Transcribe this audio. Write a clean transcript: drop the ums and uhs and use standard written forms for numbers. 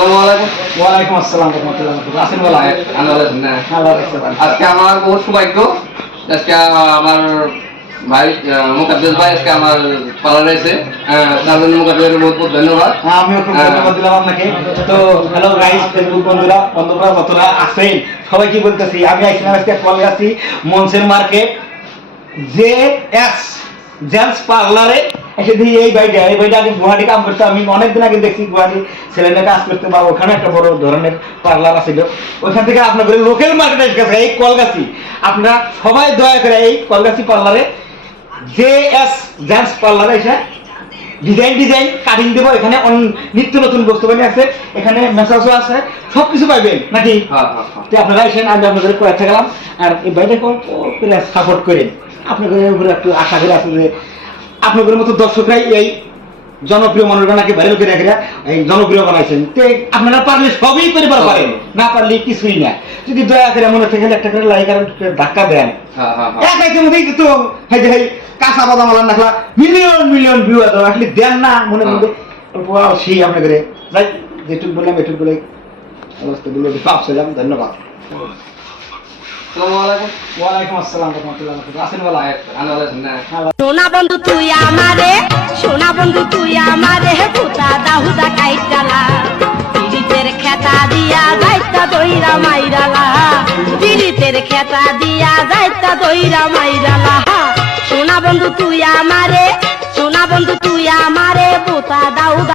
ওয়ালাইকুম আসসালাম রাহমাতুল্লাহ। আছেন বলা আজকে আমার বহুত সৌভাগ্য, আজকে আমার ভাই মুকাদ্দেস ভাই আজকে আমার পার্লারে এসে তার জন্য মুকাদ্দেসের বহুত বহুত ধন্যবাদ। আমিও খুব ধন্যবাদ দিলাম আপনাকে। তো হ্যালো গাইস, ফেসবুক বন্ধুরা কতরা আছেন সবাই, কি বলতেছি, আমি আইছিলাম আজকে কল আছি মনসের মার্কেট জে এস জেন্টস পার্লারে এসে দিই। এই ভাইটা আগে গুয়াহাটি কাম করতে, আমি অনেকদিন আগে দেখছি গুয়াহাটি ছেলেরা কাজ করতে, বা ওখানে একটা বড় ধরনের পার্লার আছিল। ওইখান থেকে আপনাদের লোকাল মার্কেটের কাছে এই কলগাছি, আপনারা সবাই দয়া করে এই কলগাছি পার্লারে জে এস জেন্টস পার্লারে এসে ডিজাইন কাটিং দেবো। এখানে নিত্য নতুন বস্তু বানিয়ে আছে, এখানে মেসাজও আছে, সবকিছু পাইবেন নাকি। আপনারা এসেন, আমি আপনাদের কয়েকটা গেলাম। আর এই বাইরে সাপোর্ট করেন, আপনাদের উপরে একটু আশা করে আছে যে আপনাদের মতো দর্শকরাই এই জনপ্রিয় মানুষগুলোকে ভাইরাল করে রাখা এই জনপ্রিয় বানাইছেন। তো আপনারা পারলে সবই পরিবার পারেন, না পারলে কিছুই না। যদি দয়া করে মনে থেকে একটা করে লাইক আর ধাক্কা দেন, একাইতের মধ্যেই তো কাঁচা বাদাম আলান রাখলা মিলিয়ন ভিউ আছে, আসলে দেন না মনে মধ্যে সেই আপনাদের যাই যেটুক বললাম এটুক বলে অবস্থা বলে ভাবছিলাম। ধন্যবাদ। সোনা বন্ধু তুই আমারে, সোনা বন্ধু তুই আমারে পুতা দাহুদা কাইটালা, পিরিতের খেতা দিয়া যাইতা দইরা মাইরালা, পিরিতের খেতা দিয়া যাইতা দইরা মাইরালা। সোনা বন্ধু তুই আমারে, সোনা বন্ধু তুই আমারে পুতা দাহুদা